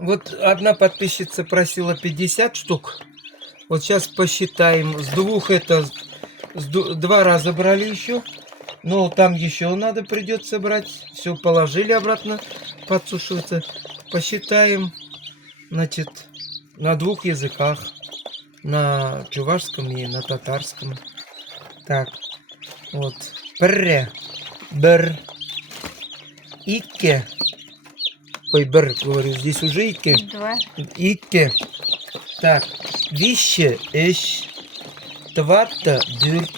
Вот одна подписчица просила 50 штук. Вот сейчас посчитаем. С двух это... Два раза брали еще. Но там еще надо придется брать. Все положили обратно подсушиваться. Посчитаем. Значит, на двух языках. На чувашском и на татарском. Так. Вот. Пре. Бр. Ике. Ой, бр, говорю, здесь уже ике. Два. Ике. Так. Вище, эш. Твата, дюрт.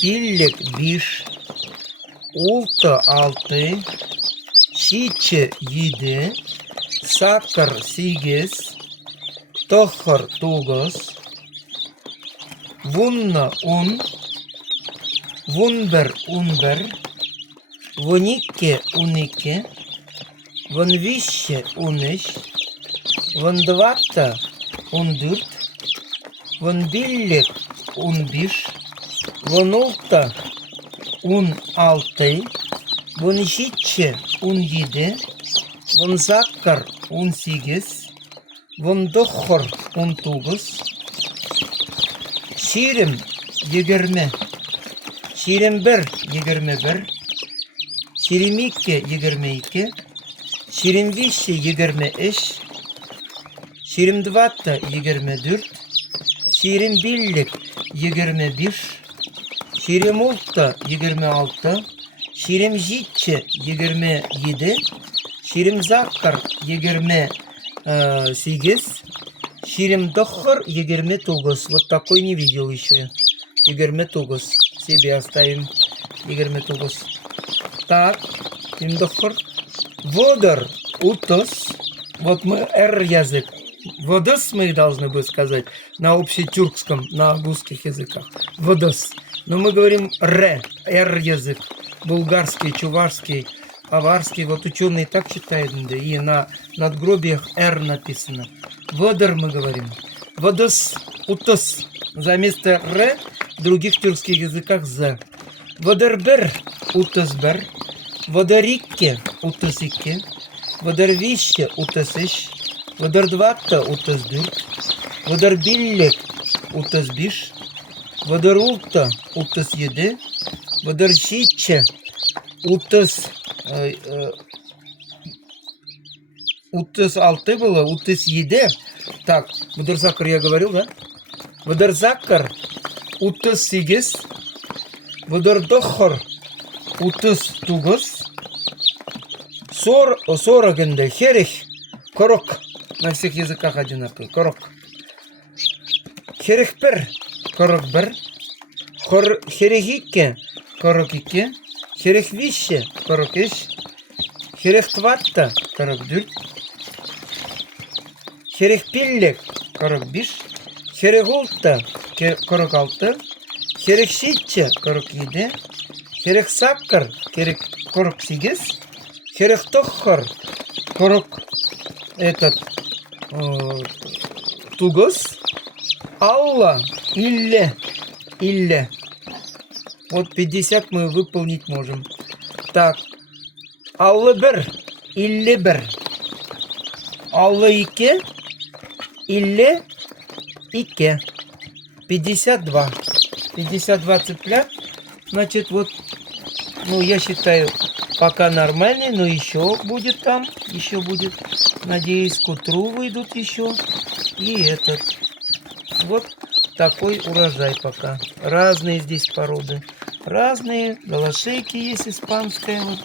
Пиллек, биш. Улта, алты. Шиче, еде. Сакар, сигес. Тохар, тугос. Вунна, ун. Вунбер, унбер. Вонике, унике. Вонвище, униш. Вондвата, ундурт. Вонбиллек, унбиш. Вонулта, ун алты. Вонжиче, ун еде. Вонзаккар, ун сигес. Вондохор, ун тугус. Ширем, егерме. Ширембер, егерме бер. Ширемике, егерме ике. Ширемвище, егерме эш. Ширемдвата, егерме дүрт. Ширембиллек, егерме биш. Ширемулта, егерме алты. Ширемжитче, егерме еде. Ширемзаккар, егерме сигес. Ширемдохор, егерме тугос. Вот такой не видел еще. Егерме тугос. Себе оставим. Егерме тугос. Так. Ширемдохор. Водар, утос. Вот мы р язык. Водос мы должны бы сказать на общетюркском, на русских языках. Водос. Но мы говорим р язык. Булгарский, чувашский, аварский. Вот ученые так читают, да, и на надгробиях р написано. Водар мы говорим. Водос, утос. Заместо р в других тюркских языках з. Водербер, утосбер. Водорикке, утосике. Водорвище, утосиш. Водордватта, утосдюрт. Водорбиллек, утосбиш. Водорулта, утосъеде. Водорщиче, утос... Утос алты было, утосъеде. Так, водорзакар я говорил, да? Водорзакар, утосигес. Водордохор, утос тугос. Сорогенде, херех, корок. На всех языках одинаковый. Корок. Херехпер, корокбер. Херехике, корокике. Херехвище, корокеш. Херехтватта, корокдюрт. Херехпиллек, корокбиш. Херегулта, корокалты. Херехшитче, корокиде. Херехсаккар, короксигес. Херехтохор, корок этот тугос. Алла, илле. Вот 50 мы выполнить можем. Так. Аллыбер, иллебер. Аллы-ике, илле, ике. 52. 52 цыплят. Значит, вот, ну, я считаю, пока нормальный, но еще будет там. Еще будет. Надеюсь, к утру выйдут еще. И этот. Вот такой урожай пока. Разные здесь породы. Разные. Голошейки есть испанская. Вот,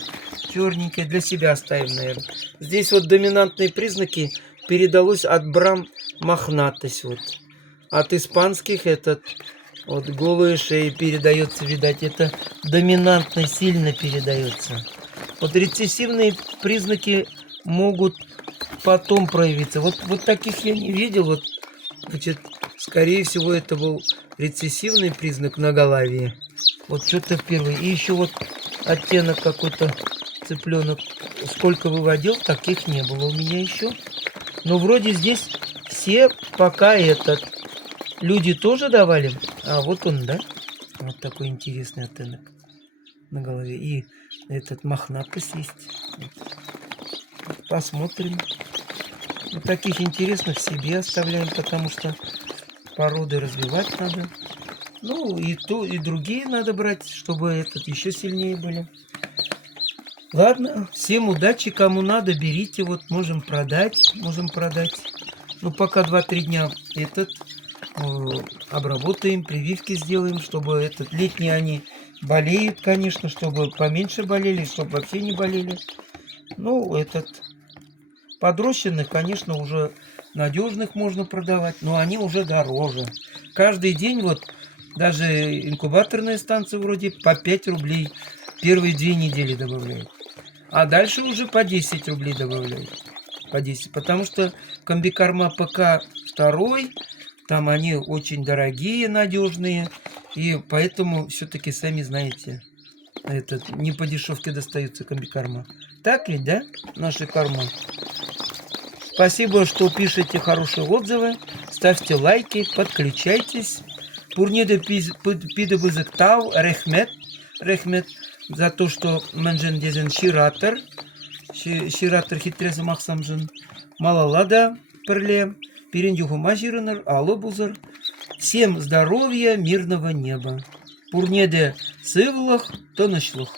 черненькая. Для себя оставим, наверное. Здесь вот доминантные признаки передалось от брам мохнатость. Вот. От испанских этот... Вот голые шеи передается, видать, это доминантно сильно передается. Вот рецессивные признаки могут потом проявиться. Вот таких я не видел. Вот, значит, скорее всего, это был рецессивный признак наголовья. Вот что-то впервые. И еще вот оттенок какой-то цыпленок. Сколько выводил, таких не было у меня еще. Но вроде здесь все пока этот... Люди тоже давали. А вот он, да? Вот такой интересный оттенок на голове. И этот мохнатость есть. Посмотрим. Вот таких интересных себе оставляем, потому что породы развивать надо. Ну, и то, и другие надо брать, чтобы этот еще сильнее были. Ладно, всем удачи, кому надо, берите, вот можем продать, можем продать. Ну, пока 2-3 дня этот обработаем, прививки сделаем, чтобы этот летние они болеют, конечно, чтобы поменьше болели, чтобы вообще не болели. Ну, этот подрощенных, конечно, уже надежных можно продавать, но они уже дороже. Каждый день вот даже инкубаторные станции вроде по 5 рублей первые 2 недели добавляют. А дальше уже по 10 рублей добавляют. По 10. Потому что комбикорма ПК 2, там они очень дорогие, надежные. И поэтому все-таки сами знаете, этот, не по дешевке достаются комбикорма. Так ведь, да, наши корма? Спасибо, что пишете хорошие отзывы. Ставьте лайки, подключайтесь. Пурнеде пидобызыктау, рехмет. Рехмет за то, что менжен дезен ширатор. Ширатор хитрезы махсамжын. Малалада перле. Перендюхума жирыныр, алы бузыр. Всем здоровья, мирного неба. Пурнеде сывлых, тонышлых.